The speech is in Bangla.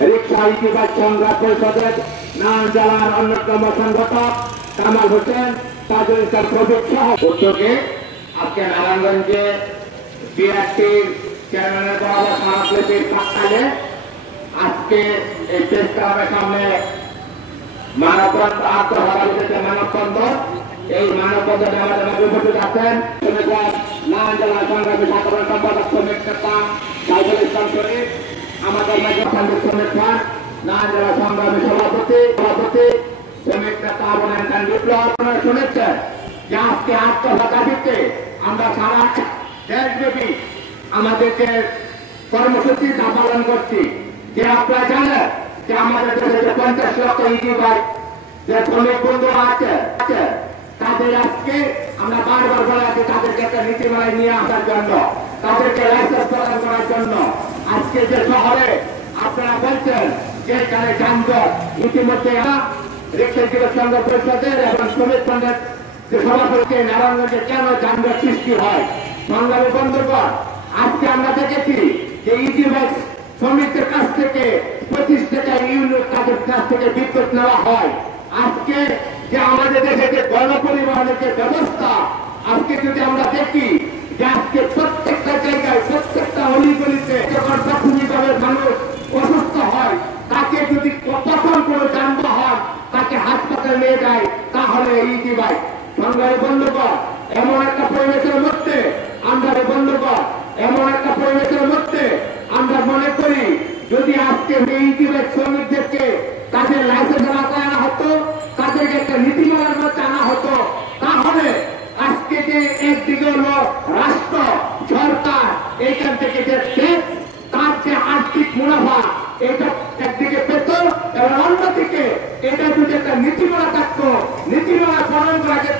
রিক্সা ইতিবাদ সংগ্রাম পরিষদের নারায়ণ জেলার অন্যতম সংগঠক কামাল হোসেন, তাজুল ইসলাম প্রদীপ সহ উদ্যোগে আজকে নারায়ণগঞ্জে বিআরটির চেয়ারম্যানের বরাবর স্মারকলিপির প্রাক্কালে আজকে এই প্রেস ক্লাবের সামনে মানববন্ধন মানববন্ধন এই মানববন্ধনে আমাদের মাঝে উপস্থিত আছেন নারায়ণ জেলার সংগ্রামী সাধারণ সম্পাদক শ্রমিক নেতা তাজুল ইসলাম শরীফ, আমাদের মাঝে শ্রমিক খান নারায়ণ জেলা সংগ্রামী সভাপতি শ্রমিক নেতা আবুল খান বিপ্লব। শুনেছেন যে আজকে আত্মহত্যা দাবিতে আমরা সারা দেশব্যাপী আমাদেরকে কর্মসূচি পালন করছি। যে আপনারা জানেন যে আমাদের দেশে যে 50 লক্ষ ইউটিউবার যে শ্রমিক বন্ধু আছে তাদের আজকে আমরা বারবার বলে আছি তাদেরকে একটা নীতিমালায় নিয়ে আসার জন্য, তাদেরকে লাইসেন্স প্রদান করার জন্য। আজকে যে শহরে আপনারা বলছেন যে এখানে যানজট, ইতিমধ্যে রিক্সা যুবক সংঘ পরিষদের এবং শ্রমিক ফ্রন্টের যে সভাপতি নারায়ণগঞ্জে কেন যানজট সৃষ্টি হয় সংগ্রামী বন্ধুগণ, আজকে আমরা দেখেছি যে ইউটিউবার শ্রমিকদের কাছ থেকে 25 টাকা ইউনিট তাদের কাছ থেকে বিদ্যুৎ নেওয়া হয়। আজকে যে আমাদের দেশে যে গণপরিবহনের যে ব্যবস্থা, আজকে যদি আমরা দেখি যে আজকে প্রত্যেকটা জায়গায় প্রত্যেকটা অলিগলিতে যখন প্রাথমিকভাবে মানুষ অসুস্থ হয় তাকে যদি প্রথম কোনো যানবাহন তাকে হাসপাতালে নিয়ে যায় তাহলে ইতিবাই সংগ্রামী বন্ধুগণ এমন একটা পরিবেশের মধ্যে আমরা মনে করি যদি আজকে ইতিবাই শ্রমিকদেরকে তাদের লাইসেন্স আনা হতো, তাদেরকে একটা নীতিমালার মধ্যে আনা হতো, তাহলে আজকে যে একদিকে হল রাষ্ট্র সরকার এইখান থেকে যে ট্যাক্স তার যে আর্থিক মুনাফা এটা একদিকে পেত এবং অন্যদিকে এটা যদি একটা নীতিমালা থাকতো, নীতিমালা প্রণয়ন করা যেত